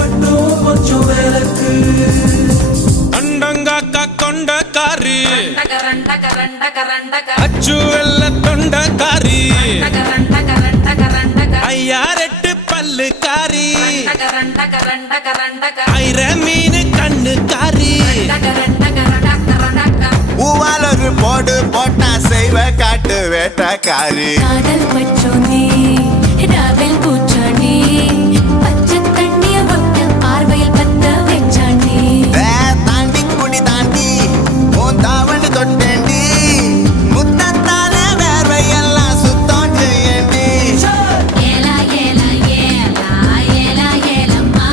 மட்டும் கொஞ்சம் விளக்கு. அண்டங்காக்கா கொண்டக்காரி அச்சு வெள்ள தொண்டக்காரி ஐயா ரெட்டு பல்லுக்காரி ஐர மீன் கண்ணுக்காரி பூவால் ஒரு போடு போட்டா செய்வ காட்டு வேட்டக்காரி காதல் பற்றோனே